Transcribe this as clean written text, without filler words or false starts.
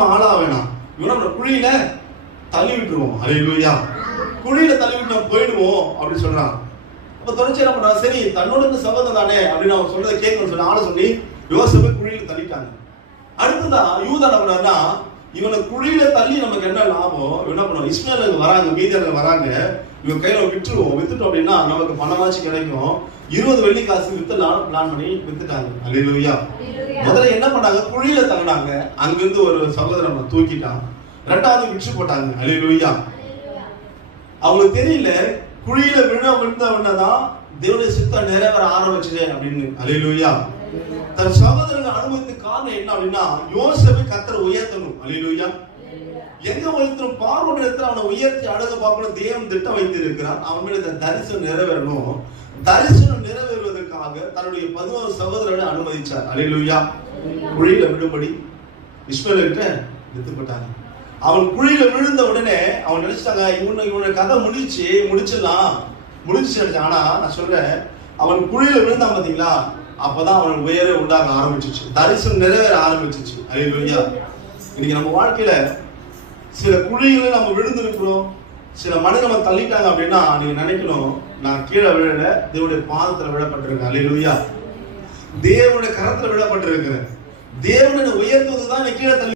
நம்ம ஆளா வேணாம், இவனை நம்ம குழியில தள்ளி விட்டுருவோம். ஹல்லேலூயா. குழியில தள்ளி விட்டு நம்ம போயிடுவோம் அப்படின்னு சொல்றான். அப்ப தொடர்ச்சி என்ன பண்றான், சரி தன்னோட சகோதரன் தானே அப்படின்னு அவன் சொல்றதை கேட்கணும்னு சொல்லி ஆளை சொல்லி யோசேப்பை குழியில தள்ளிட்டாங்க. அடுத்ததான் யூதா என்ன பண்ணாருன்னா, இவனை குழியில தள்ளி நமக்கு என்ன லாபம், என்ன பண்ணுவோம், இஸ்மாயேலுக்கு வராங்க, மீதியார்கள் வராங்க, இவன் கையில வித்துட்டோம் அப்படின்னா நமக்கு பணமாச்சு கிடைக்கும். 20 வெள்ளி காசு வித்துலாம் பிளான் பண்ணி வித்துட்டாங்க. அல்லேலூயா. முதல்ல என்ன பண்ணாங்க, குழியில தள்ளினாங்க, அங்கிருந்து ஒரு சகோதரன் தூக்கிட்டான். ரெண்டாவது விற்று போட்டாங்க. அல்லேலூயா. அவங்களுக்கு தெரியல குழியில விழுந்த உடனேதான் தேவனுடைய சித்தம் நிறைவேற ஆரம்பிச்சது அப்படின்னு. அல்லேலூயா. தன் சகோதரர்கள் அனுபவத்துக்கு காரணம் என்ன அப்படின்னா, யோசேப்பை கர்த்தர் உயர்த்தணும். அல்லேலூயா. எங்க உயர்த்தணும், பார்வோன் இடத்துல அவனை உயர்த்தி அழக பார்க்கணும் தேவன் திட்டம் வைத்து இருக்கிறார். அவன் மேல இந்த தரிசனம் நிறைவேறணும். தரிசனம் நிறைவேறுவதற்காக தன்னுடைய 11 சகோதரர்களை அனுமதிச்சார். அல்லேலூயா. குழியில விழும்படி இஸ்மாயேலுக்கு வித்துப்பட்டாங்க. அவன் குழியில விழுந்த உடனே அவன் நினைச்சாங்க, இவனை கதை முடிச்சிடலாம். ஆனா நான் சொல்றேன், அவன் குழியில விழுந்தான் பாத்தீங்களா, அப்பதான் அவன் உயர உண்டாக ஆரம்பிச்சிச்சு, தரிசனம் நிறைவேற ஆரம்பிச்சிச்சு. அல்லேலூயா. இன்னைக்கு நம்ம வாழ்க்கையில சில குழிகளை நம்ம விழுந்திருக்கிறோம், சில மனிதர் நம்ம தள்ளிட்டாங்க அப்படின்னா நீங்க நினைக்கணும், நான் கீழே விழல, தேவனுடைய பாதத்துல விழப்பட்டிருக்கேன். அல்லேலூயா. தேவனுடைய கரத்துல விழப்பட்டிருக்கிறேன். தேவனை உயர்த்துவதுதான் கீழே தள்ளி